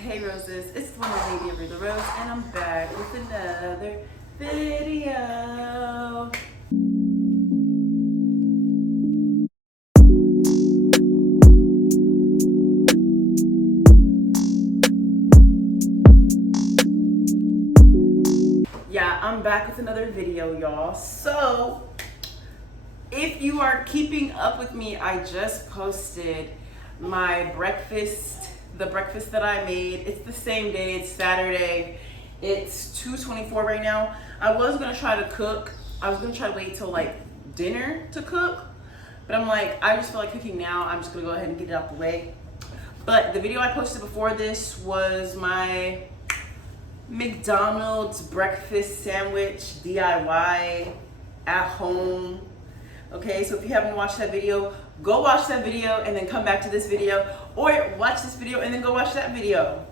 Hey roses, it's the one and lady of LaRose, and I'm back with another video. Yeah, I'm back with another video, y'all. So, if you are keeping up with me, I just posted my breakfast, the breakfast that I made. It's the same day, it's Saturday. It's 2:24 right now. I was gonna try to cook. I was gonna try to wait till like dinner to cook, but I'm like, I just feel like cooking now. I'm just gonna go ahead and get it out the way. But the video I posted before this was my McDonald's breakfast sandwich, DIY, at home. Okay, so if you haven't watched that video, go watch that video and then come back to this video, or watch this video and then go watch that video.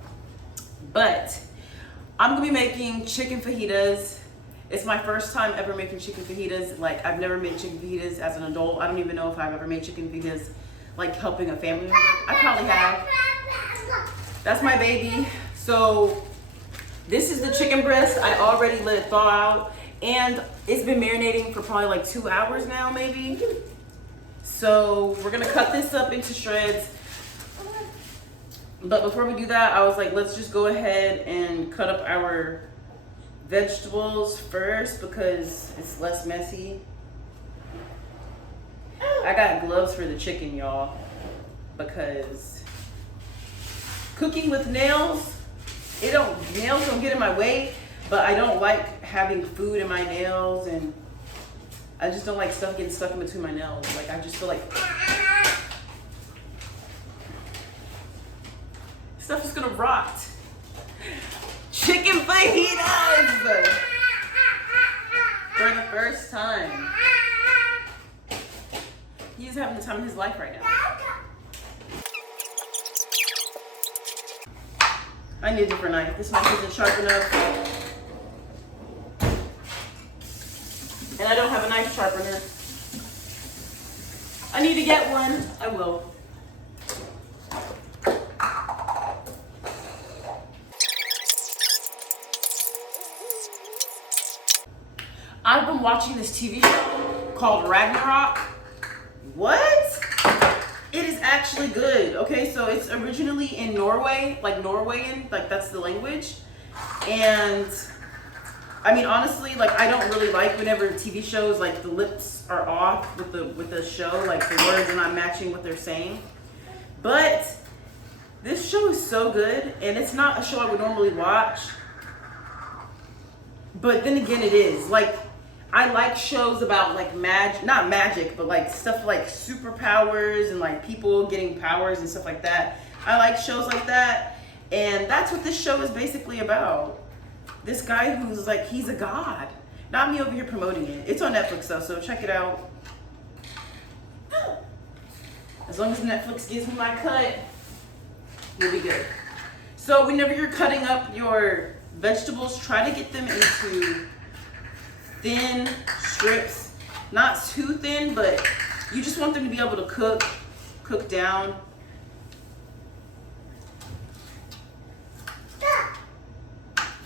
But I'm gonna be making chicken fajitas. It's my first time ever making chicken fajitas. Like, I've never made chicken fajitas as an adult. I don't even know if I've ever made chicken fajitas like helping a family member. I probably have. That's my baby. So this is the chicken breast. I already let it thaw out, and it's been marinating for probably like 2 hours now, maybe. So we're gonna cut this up into shreds. But before we do that, I was like, let's just go ahead and cut up our vegetables first because it's less messy. I got gloves for the chicken, y'all, because cooking with nails, nails don't get in my way, but I don't like having food in my nails, and I just don't like stuff getting stuck in between my nails. Like, I just feel like stuff is gonna rot. Chicken fajitas for the first time. He's having the time of his life right now. I need a different knife. This knife isn't sharp enough. And I don't have a knife sharpener. I need to get one. I will. I've been watching this TV show called Ragnarok. What? It is actually good. Okay, so it's originally in Norway, like Norwegian, like that's the language. And I mean, honestly, like, I don't really like whenever TV shows, like, the lips are off with the show, like the words are not matching what they're saying. But this show is so good, and it's not a show I would normally watch. But then again, it is. Like, I like shows about like not magic, but like stuff like superpowers and like people getting powers and stuff like that. I like shows like that, and that's what this show is basically about. This guy who's like, he's a god. Not me over here promoting it. It's on Netflix though, so check it out. As long as Netflix gives me my cut, you'll be good. So whenever you're cutting up your vegetables, try to get them into thin strips. Not too thin, but you just want them to be able to cook down.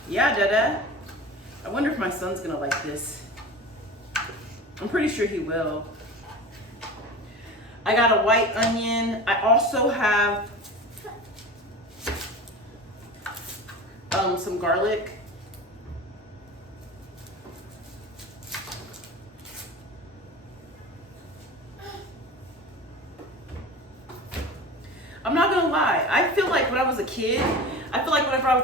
Yeah, Dada. I wonder if my son's gonna like this. I'm pretty sure he will. I got a white onion. I also have some garlic. I'm not gonna lie, I feel like whenever I was a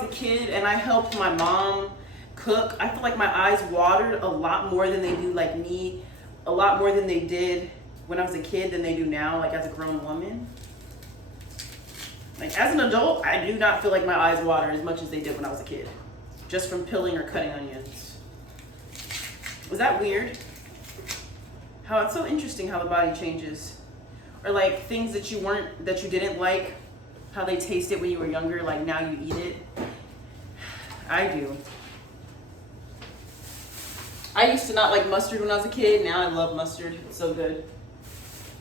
kid and I helped my mom cook, I feel like my eyes watered a lot more than they do, like me, a lot more than they did when I was a kid than they do now, like as a grown woman. Like, as an adult, I do not feel like my eyes water as much as they did when I was a kid, just from peeling or cutting onions. Was that weird? How it's so interesting how the body changes. Or like things that you didn't like, how they tasted when you were younger, like now you eat it. I do. I used to not like mustard when I was a kid. Now I love mustard. It's so good.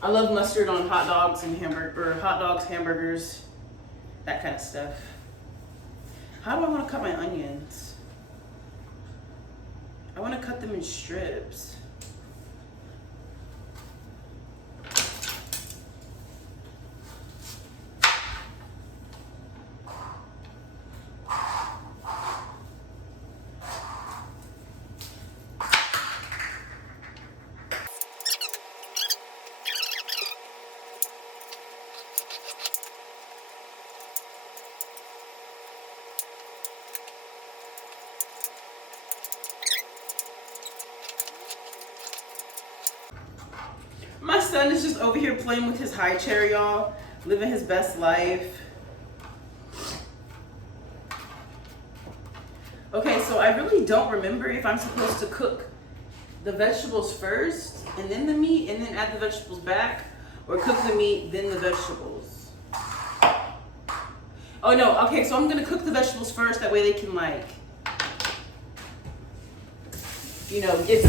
I love mustard on hot dogs and hamburgers, that kind of stuff. How do I want to cut my onions? I want to cut them in strips. My son is just over here playing with his high chair, y'all, living his best life. Okay, so I really don't remember if I'm supposed to cook the vegetables first and then the meat and then add the vegetables back, or cook the meat then the vegetables. Oh no, okay, so I'm gonna cook the vegetables first, that way they can, like, you know, get,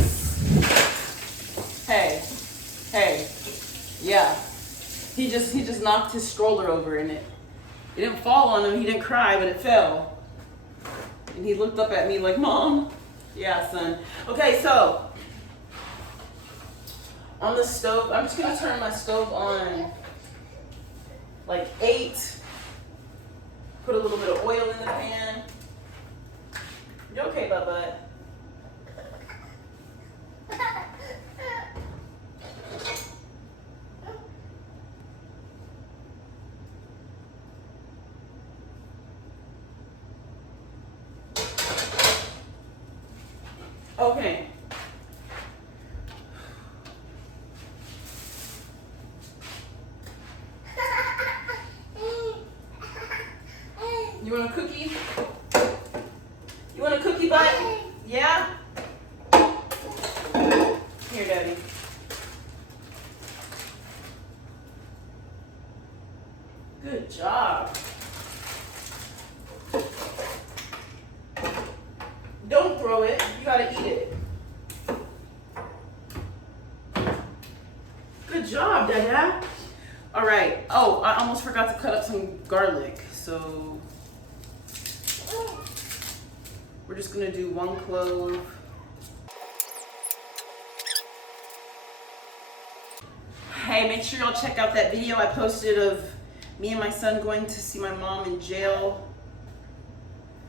hey, yeah. He just knocked his stroller over and it didn't fall on him, he didn't cry, but it fell. And he looked up at me like, Mom. Yeah, son. Okay, so on the stove, I'm just gonna turn my stove on like 8. Put a little bit of oil in the pan. You okay, Bubba? Okay. You want a cookie? You want a cookie, bud? Yeah? Here, Daddy. Good job. Don't throw it. You gotta eat it. Good job, Dada. All right. Oh, I almost forgot to cut up some garlic. So we're just gonna do 1 clove. Hey, make sure y'all check out that video I posted of me and my son going to see my mom in jail.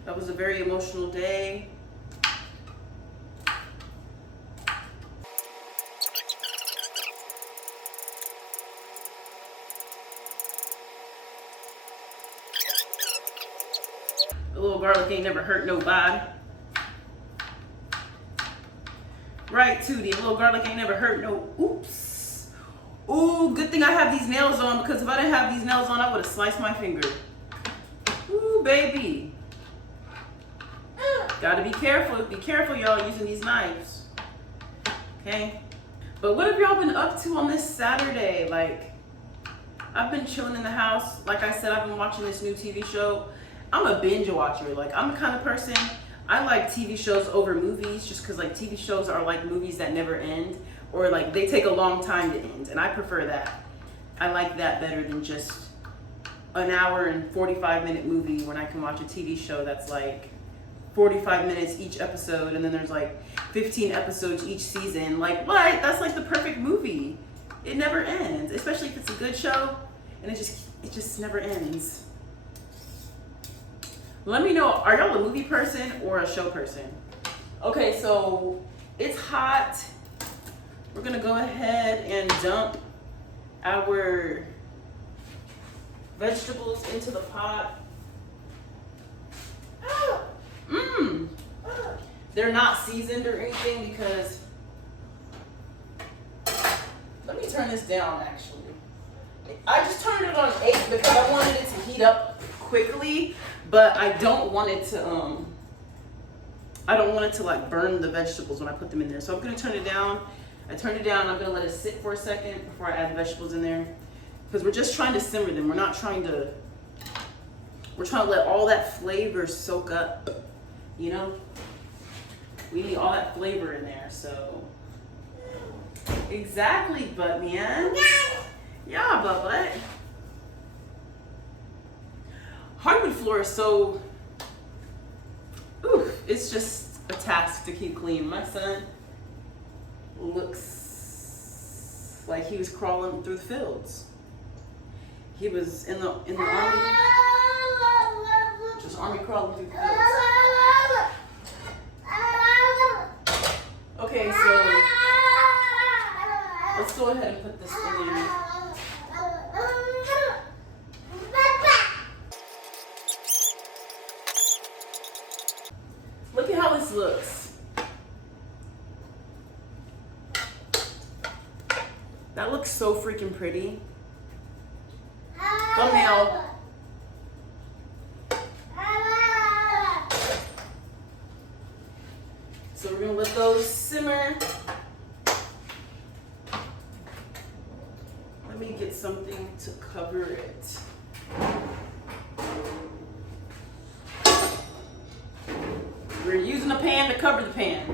That was a very emotional day. A little garlic ain't never hurt nobody. Right, Tootie, a little garlic ain't never hurt no, oops. Ooh, good thing I have these nails on, because if I didn't have these nails on, I would have sliced my finger. Ooh, baby. Gotta be careful, y'all, using these knives. Okay? But what have y'all been up to on this Saturday? Like, I've been chilling in the house. Like I said, I've been watching this new TV show. I'm a binge watcher. Like, I'm the kind of person, I like TV shows over movies, just because, like, TV shows are like movies that never end, or like they take a long time to end, and I prefer that. I like that better than just an hour and 45-minute movie when I can watch a TV show that's like 45 minutes each episode, and then there's like 15 episodes each season. Like, what? That's like the perfect movie. It never ends, especially if it's a good show, and it just never ends. Let me know, are y'all a movie person or a show person? Okay, so it's hot. We're gonna go ahead and dump our vegetables into the pot. They're not seasoned or anything because, let me turn this down actually. I just turned it on 8 because I wanted it to heat up quickly, but I don't want it to like burn the vegetables when I put them in there. So I'm gonna turn it down. I turned it down, I'm gonna let it sit for a second before I add the vegetables in there. Because we're just trying to simmer them. We're trying to let all that flavor soak up, you know? We need all that flavor in there, so. Exactly, butt man. Yeah, butt. Hardwood floor is so it's just a task to keep clean. My son looks like he was crawling through the fields. He was in the army, just army crawling through the fields. Okay, so let's go ahead and put this in. Look at how this looks. That looks so freaking pretty. Thumbnail. So we're gonna let those simmer. Let me get something to cover it. We're using a pan to cover the pan.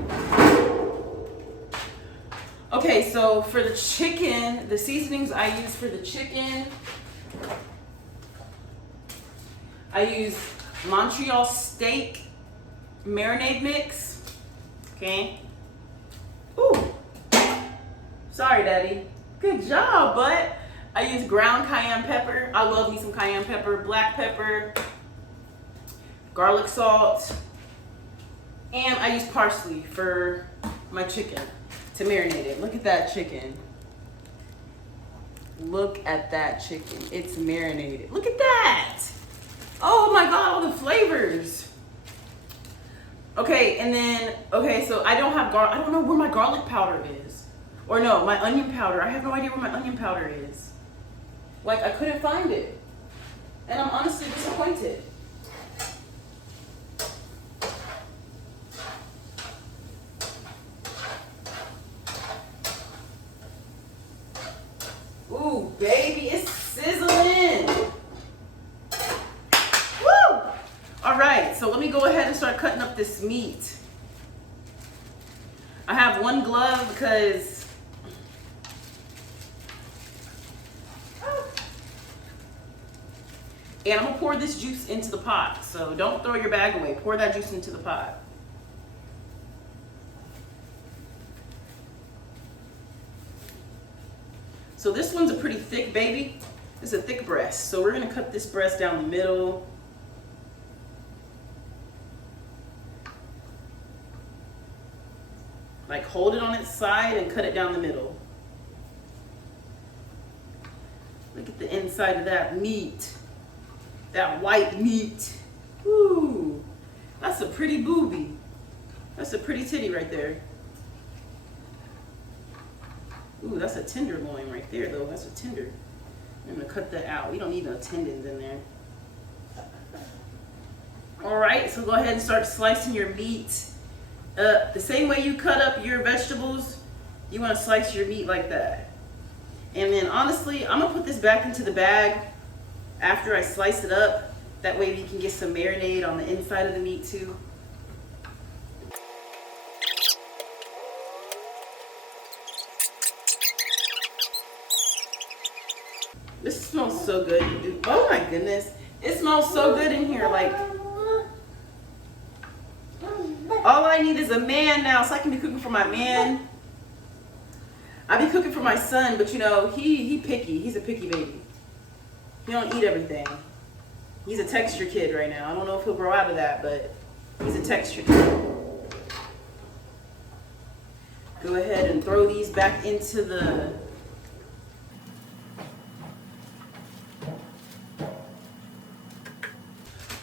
Okay, so for the chicken, the seasonings I use for the chicken, I use Montreal steak marinade mix. Okay. Ooh. Sorry, Daddy. Good job, bud. I use ground cayenne pepper. I love me some cayenne pepper, black pepper, garlic salt, and I use parsley for my chicken to marinate it. Look at that chicken. Look at that chicken. It's marinated. Look at that. Oh my God, all the flavors. Okay, and then, okay, so I don't have I don't know where my garlic powder is. Or no, my onion powder. I have no idea where my onion powder is. Like, I couldn't find it. And I'm honestly disappointed. Ooh, baby, it's sizzling. Woo! All right, so let me go ahead and start cutting up this meat. I have one glove because and I'm gonna pour this juice into the pot. So don't throw your bag away. Pour that juice into the pot. So this one's a pretty thick baby. It's a thick breast. So we're gonna cut this breast down the middle. Like hold it on its side and cut it down the middle. Look at the inside of that meat. That white meat. Ooh, that's a pretty boobie. That's a pretty titty right there. Ooh, that's a tenderloin right there though. That's a tender. I'm gonna cut that out. We don't need no tendons in there. All right, so go ahead and start slicing your meat. The same way you cut up your vegetables, you wanna slice your meat like that. And then honestly, I'm gonna put this back into the bag after I slice it up. That way we can get some marinade on the inside of the meat too. This smells so good. Oh my goodness. It smells so good in here. Like, all I need is a man now so I can be cooking for my man. I be cooking for my son, but you know, he picky. He's a picky baby. He don't eat everything. He's a texture kid right now. I don't know if he'll grow out of that, but he's a texture kid. Go ahead and throw these back into the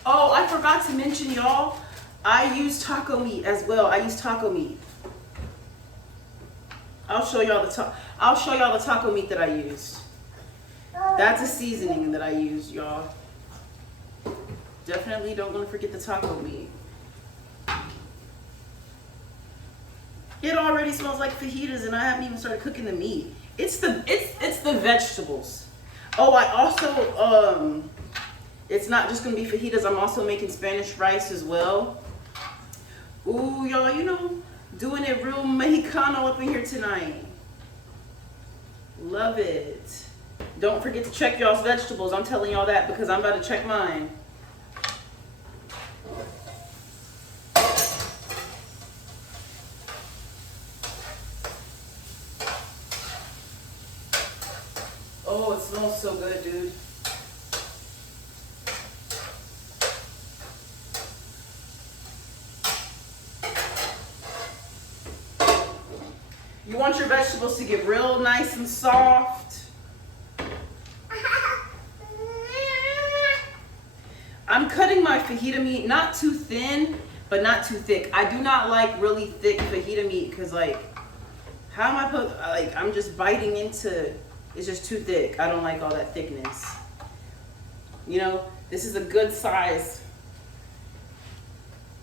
Oh, I forgot to mention, y'all, I use taco meat as well. I use taco meat. I'll show y'all the taco meat that I used. That's a seasoning that I used, y'all. Definitely don't want to forget the taco meat. It already smells like fajitas and I haven't even started cooking the meat. It's the vegetables. Oh, I also it's not just gonna be fajitas, I'm also making Spanish rice as well. Ooh, y'all, you know, doing it real Mexicano up in here tonight. Love it. Don't forget to check y'all's vegetables. I'm telling y'all that because I'm about to check mine. smells so good, dude. You want your vegetables to get real nice and soft. I'm cutting my fajita meat not too thin, but not too thick. I do not like really thick fajita meat because, like, how am I like, I'm just biting into, it's just too thick. I don't like all that thickness. You know, this is a good size.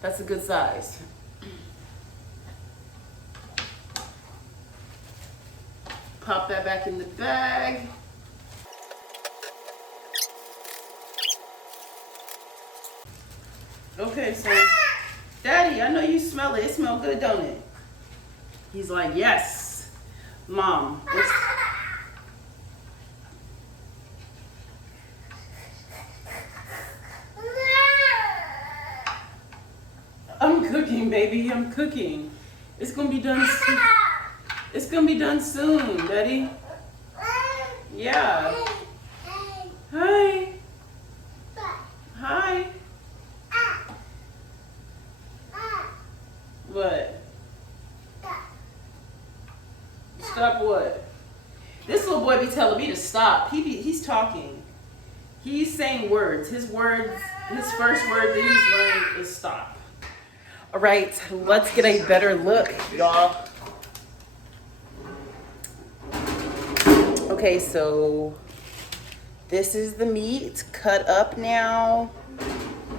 That's a good size. Pop that back in the bag. Okay, so Daddy, I know you smell it. It smells good, don't it? He's like, yes, Mom. I'm cooking, baby. I'm cooking. It's gonna be done soon. It's gonna be done soon, Daddy. Yeah. Hi. Hi. What? Stop what? This little boy be telling me to stop. He's talking. He's saying words. His first word that he's learned is stop. All right, let's get a better look, y'all. Okay, so this is the meat cut up now.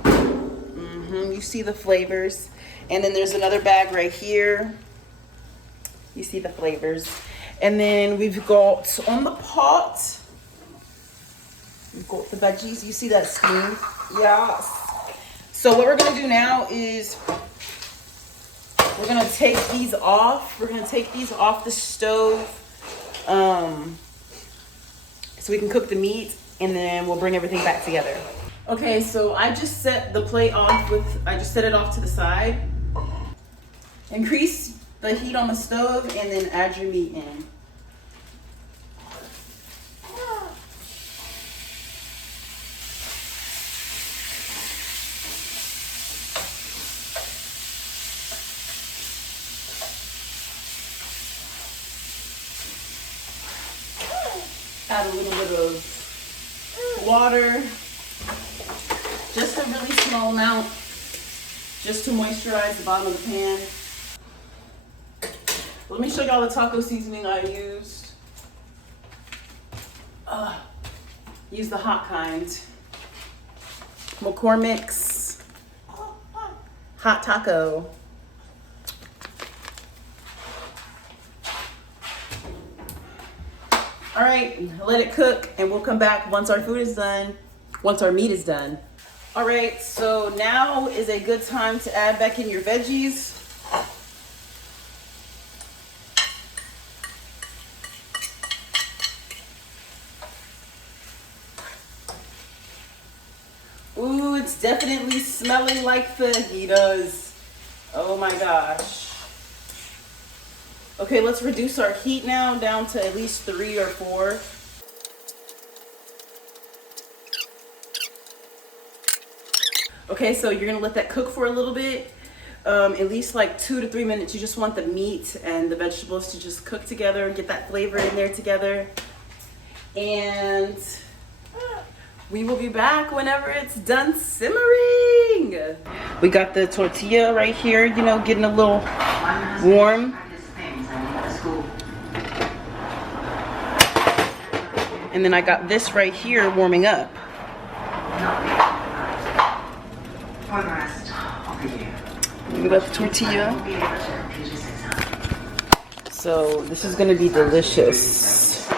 You see the flavors. And then there's another bag right here. You see the flavors. And then we've got on the pot, we've got the veggies. You see that steam? Yes. So what we're gonna do now is we're gonna take these off. We're gonna take these off the stove so we can cook the meat, and then we'll bring everything back together. Okay, so I just set the plate off I just set it off to the side. Increase the heat on the stove and then add your meat in. Add a little bit of water, just a really small amount, just to moisturize the bottom of the pan. Let me show y'all the taco seasoning I used. Use the hot kind. McCormick's Hot Taco. All right, let it cook and we'll come back once our food is done, once our meat is done. All right, so now is a good time to add back in your veggies. Ooh, it's definitely smelling like fajitas. Oh my gosh. Okay, let's reduce our heat now down to at least 3 or 4. Okay, so you're gonna let that cook for a little bit, at least like 2 to 3 minutes. You just want the meat and the vegetables to just cook together and get that flavor in there together. And we will be back whenever it's done simmering. We got the tortilla right here, you know, getting a little warm. And then I got this right here warming up. We got the tortilla. So this is gonna be delicious.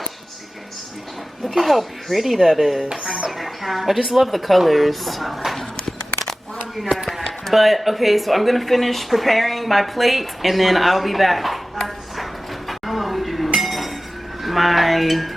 Look at how pretty that is. I just love the colors. But okay, so I'm gonna finish preparing my plate and then I'll be back. My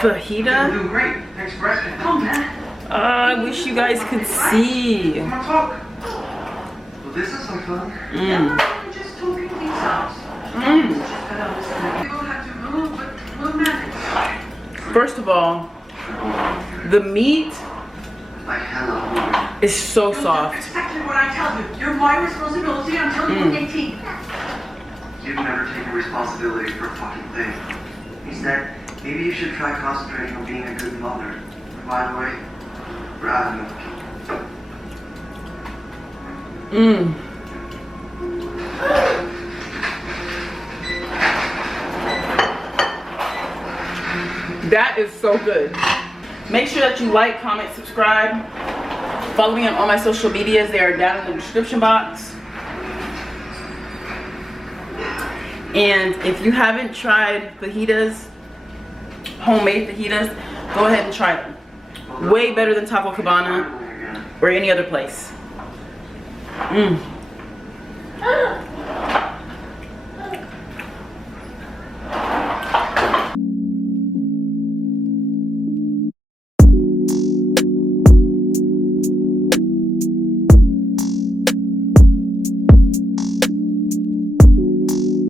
fajita. You're doing great. Thanks for asking. Come on, man. I wish you guys could see. Come on, talk. Well, this is some fun. Yeah, just talking things out. People have to move, but we'll manage. First of all, the meat I hella hungry. is so You'll do soft. exactly what I tell you. You're my responsibility until you're 18. You've never taken responsibility for a fucking thing. Instead, maybe you should try concentrating on being a good mother. By the way, Brad milk. That is so good. Make sure that you like, comment, subscribe. Follow me on all my social medias. They are down in the description box. And if you haven't tried fajitas, homemade fajitas, go ahead and try them. Way better than Taco Cabana or any other place.